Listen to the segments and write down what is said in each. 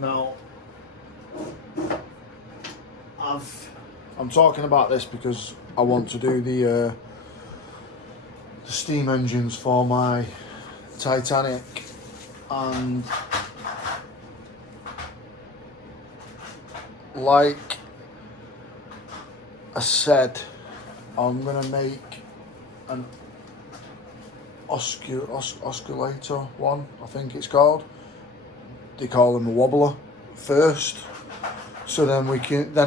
Now, I'm talking about this because I want to do the steam engines for my Titanic, and like I said, I'm gonna make an oscillator one, I think it's called. They call them a wobbler first, so then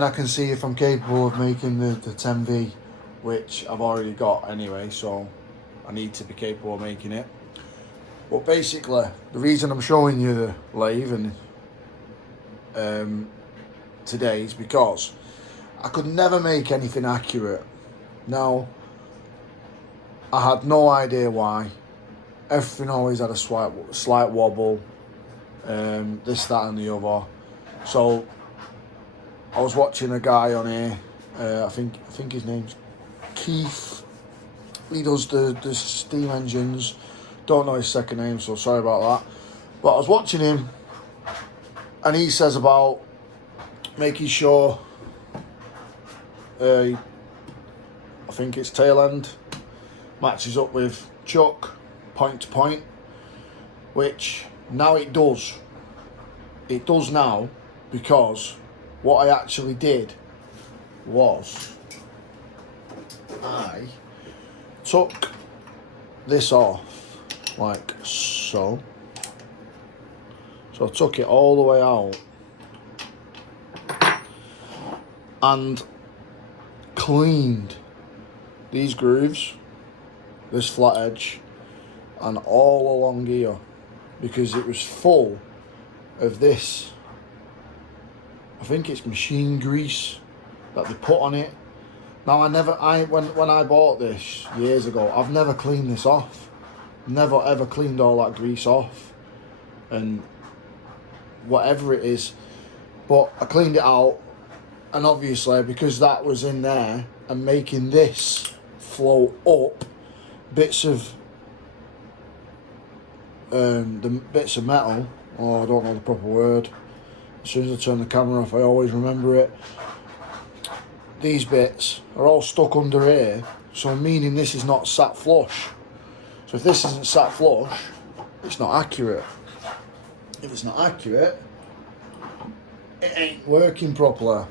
I can see if I'm capable of making the 10V, which I've already got anyway, so I need to be capable of making it. But basically, the reason I'm showing you the lathe and today is because I could never make anything accurate. Now, I had no idea why. Everything always had a slight wobble, this, that and the other. So I was watching a guy on here, I think his name's Keith. He does the steam engines. Don't know his second name, so sorry about that. But I was watching him, and he says about making sure, I think it's tail end, matches up with chuck, point to point, which now it does. It does now, because what I actually did was I took this off like so. So I took it all the way out and cleaned these grooves, this flat edge, and all along here, because it was full of this, I think it's machine grease that they put on it. Now when I bought this years ago, I've never cleaned this off. Never ever cleaned all that grease off and whatever it is. But I cleaned it out, and obviously because that was in there and making this flow up, bits of the bits of metal, I don't know the proper word. As soon as I turn the camera off, I always remember it. These bits are all stuck under here, so meaning this is not sat flush. So if this isn't sat flush, it's not accurate. If it's not accurate, it ain't working properly.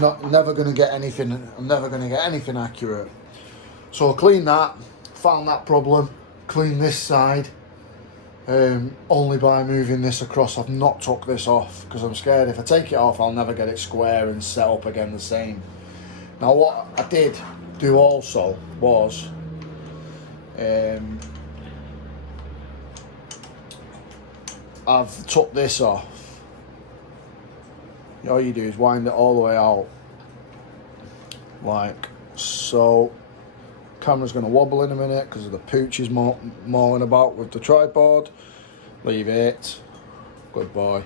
Never going to get anything. I'm never going to get anything accurate. So I cleaned that, found that problem, cleaned this side. Only by moving this across. I've not took this off because I'm scared if I take it off I'll never get it square and set up again the same. Now what I did do also was I've took this off. All you do is wind it all the way out like so. Camera's going to wobble in a minute because of the pooch is mauling about with the tripod. Leave it. Good boy.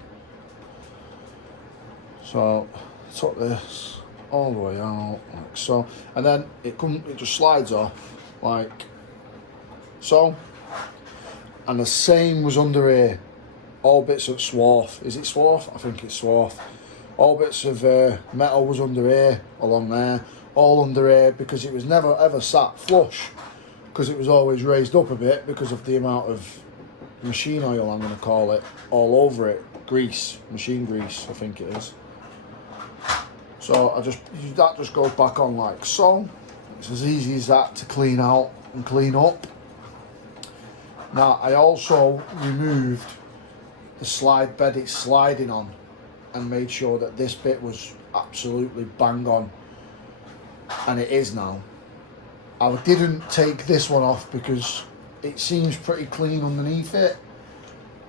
So took this all the way out like so, and then it just slides off like so. And the same was under here. All bits of swarf. Is it swarf? I think it's swarf. All bits of metal was under here, along there. All under here because it was never ever sat flush, because it was always raised up a bit because of the amount of machine oil, I'm going to call it, all over it. Grease, machine grease, I think it is. So that just goes back on like so. It's as easy as that to clean out and clean up. Now I also removed the slide bed it's sliding on and made sure that this bit was absolutely bang on. And it is now. I didn't take this one off because it seems pretty clean underneath it.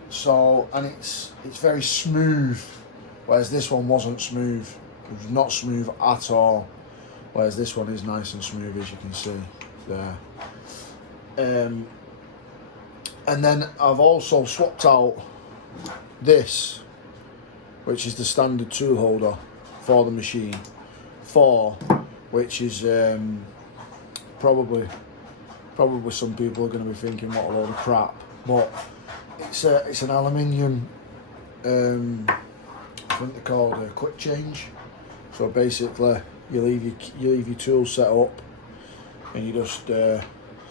So, and it's very smooth, whereas this one wasn't smooth. It was not smooth at all, whereas this one is nice and smooth, as you can see there. And then I've also swapped out this, which is the standard tool holder for the machine, which is probably some people are going to be thinking what a load of crap, but it's an aluminium I think they're called a quick change. So basically, you leave your tool set up, and you just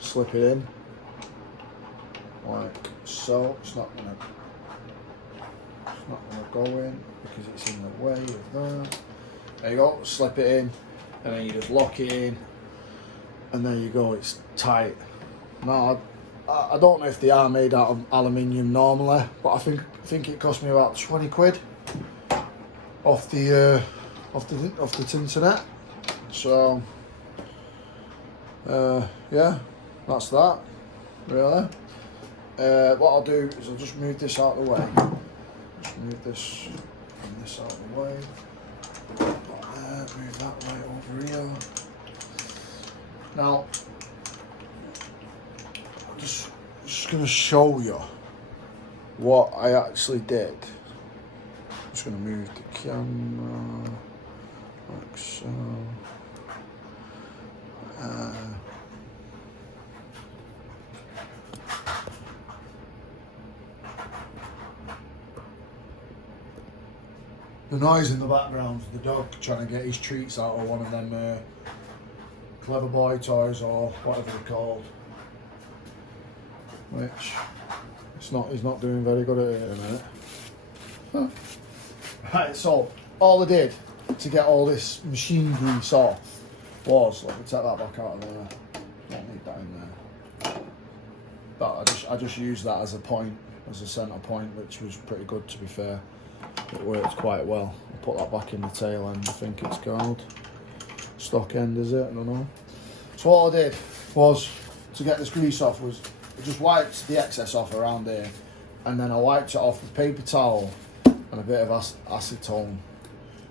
slip it in like so. It's not gonna go in because it's in the way of that. There you go. Slip it in, and then you just lock it in, and there you go. It's tight. Now I don't know if they are made out of aluminium normally, but I think it cost me about 20 quid off the internet. So yeah, that's that really. What I'll do is I'll just move this out of the way. Just move this and this out of the way. Move that way over here. Now, I'm just going to show you what I actually did. I'm just going to move the camera like so. The noise in the background, the dog trying to get his treats out of one of them clever boy toys or whatever they're called. Which he's not doing very good at it in a minute. Huh. Right, so all I did to get all this machine grease off was, let me take that back out of there. Don't need that in there. But I just used that as a point, as a centre point, which was pretty good to be fair. It worked quite well. I'll put that back in the tail end, I think it's called. Stock end, is it? I don't know. So all I did was, to get this grease off, was I just wiped the excess off around here, and then I wiped it off with paper towel and a bit of acetone,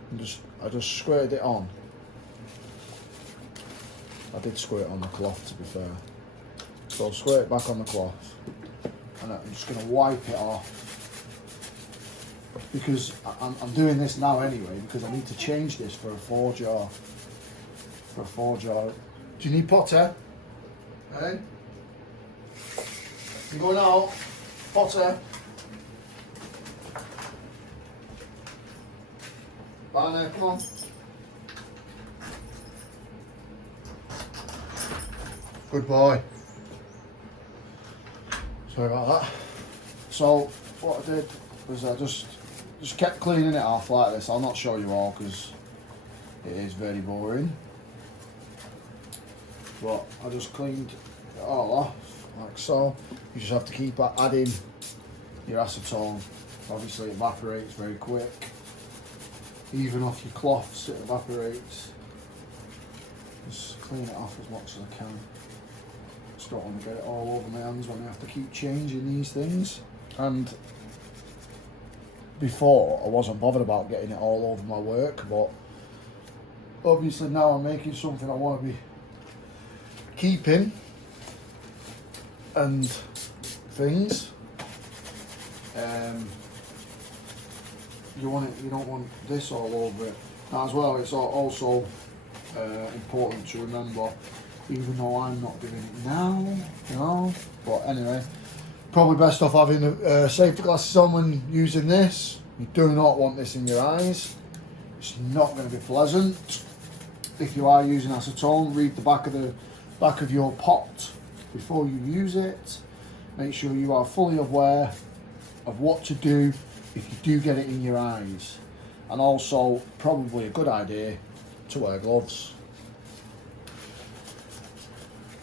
and I just squirted it on. I did squirt it on the cloth, to be fair. So I'll squirt it back on the cloth, and I'm just going to wipe it off. Because I'm doing this now anyway, because I need to change this for a 4-jar. For a 4-jar. Do you need Potter? Hey? You going out? Potter? Barney, come on. Good boy. Sorry about that. So, what I did was I just kept cleaning it off like this. I'll not show you all because it is very boring. But I just cleaned it all off like so. You just have to keep adding your acetone. Obviously it evaporates very quick. Even off your cloths it evaporates. Just clean it off as much as I can. Just don't want to get it all over my hands when I have to keep changing these things. And before I wasn't bothered about getting it all over my work, but obviously now I'm making something I want to be keeping and things. You don't want this all over it. Now as well, it's also important to remember, even though I'm not doing it now, but anyway, probably best off having safety glasses on when using this. You do not want this in your eyes. It's not going to be pleasant. If you are using acetone, read the back of your pot before you use it. Make sure you are fully aware of what to do if you do get it in your eyes. And also, probably a good idea to wear gloves.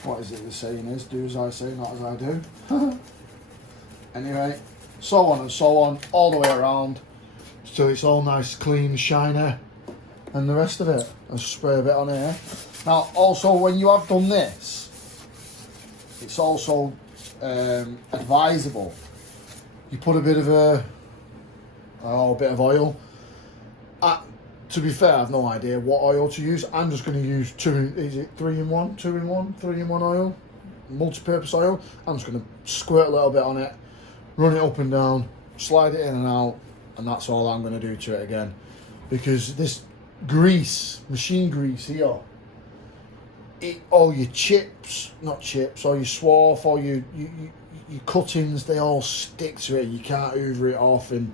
What is it the saying is? Do as I say, not as I do. Anyway, so on and so on, all the way around, so it's all nice, clean, shiny, and the rest of it. I'll spray a bit on here. Now, also, when you have done this, it's also advisable. You put a bit of oil. To be fair, I have no idea what oil to use. I'm just going to use 3-in-1 oil, multi-purpose oil. I'm just going to squirt a little bit on it, run it up and down, slide it in and out, and that's all I'm going to do to it again. Because this grease, machine grease here, all your all your swarf, all your cuttings, they all stick to it. You can't hoover it off, and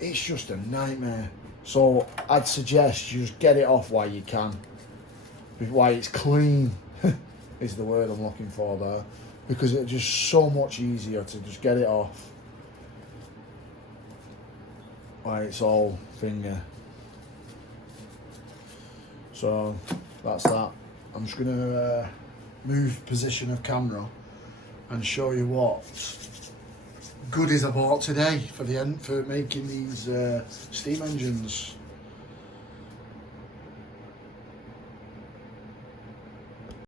it's just a nightmare. So I'd suggest you just get it off while you can, while it's clean is the word I'm looking for there, because it's just so much easier to just get it off while it's all finger. So that's that. I'm just going to move position of camera and show you what goodies I bought today for making these steam engines.